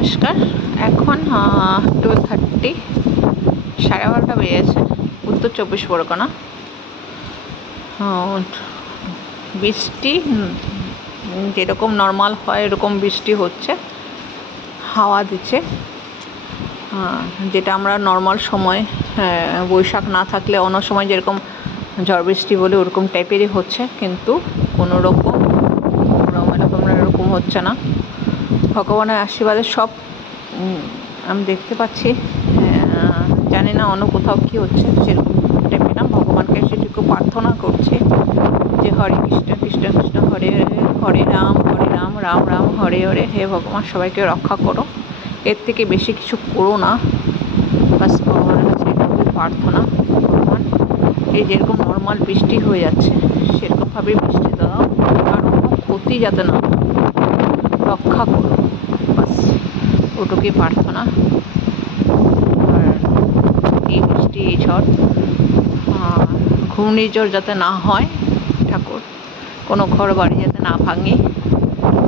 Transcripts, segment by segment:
নমস্কার। এখন 12:30, 12:30 বেজেছে। উত্তর 24 পরগনা। বৃষ্টি যেরকম নর্মাল হয় এরকম বৃষ্টি হচ্ছে, হাওয়া দিচ্ছে। যেটা আমরা নর্মাল সময়, বৈশাখ না থাকলে অন্য সময় যেরকম ঝড় বৃষ্টি বলে ওরকম টাইপেরই হচ্ছে, কিন্তু কোনো রকম এরকম হচ্ছে না। ভগবানের আশীর্বাদে সব আমি দেখতে পাচ্ছি। জানি না অন্য কোথাও কী হচ্ছে, সেরকম টাইপের না। ভগবানকে সেটুকু প্রার্থনা করছে যে হরে কৃষ্ণ কৃষ্ণ কৃষ্ণ হরে হরে রাম রাম রাম হরে হরে। হে ভগবান, সবাইকে রক্ষা করো, এর থেকে বেশি কিছু করো না। বাস ভগবানের কাছে এটুকুই প্রার্থনা। ভগবান এই যেরকম নর্মাল বৃষ্টি হয়ে যাচ্ছে সেরকমভাবে বৃষ্টি দাও, আর কোনো ক্ষতি যাতে না রক্ষা করো, বাস ওটুকুই প্রার্থনা। আর এই বৃষ্টি, এই ঝড়, ঘূর্ণিঝড় যাতে না হয়, ঠাকুর কোনো ঘর বাড়ি যাতে না ভাঙে,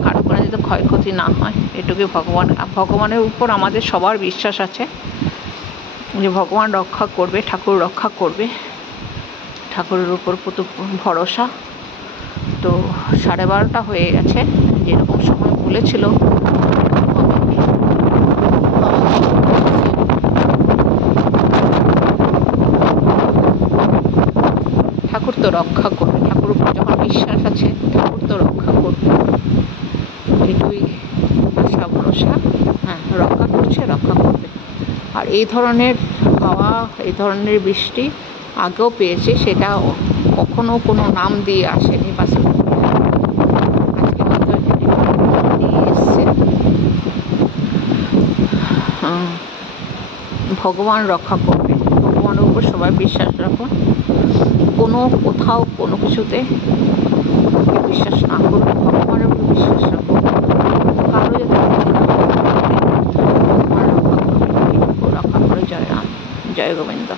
কারো কোনো যাতে ক্ষয়ক্ষতি না হয়, এটুকুই ভগবানের উপর আমাদের সবার বিশ্বাস আছে যে ভগবান রক্ষা করবে, ঠাকুর রক্ষা করবে। ঠাকুরের উপর ভরসা। তো 12:30 হয়ে গেছে, যেরকম সময় বলেছিল ঠাকুর তো রক্ষা করবে। ঠাকুর উপর যখন বিশ্বাস আছে, ঠাকুর তো রক্ষা করবে, এটুই আশা ভরসা। রক্ষা করছে, রক্ষা করবে। আর এই ধরনের হাওয়া, এই ধরনের বৃষ্টি আগেও পেয়েছে, সেটা কখনো কোনো নাম দিয়ে আসেনি। বাস আজকে হয়তো দিয়ে এসছে। ভগবান রক্ষা করবে। ভগবানের উপর সবাই বিশ্বাস রাখুন। কোথাও কোনো কিছুতে বিশ্বাস না করুন, ভগবানের উপর বিশ্বাস রাখুন। কারো যাতে ভগবান রক্ষা করবে, রক্ষা করে। জয় রাম, জয় গোবিন্দ।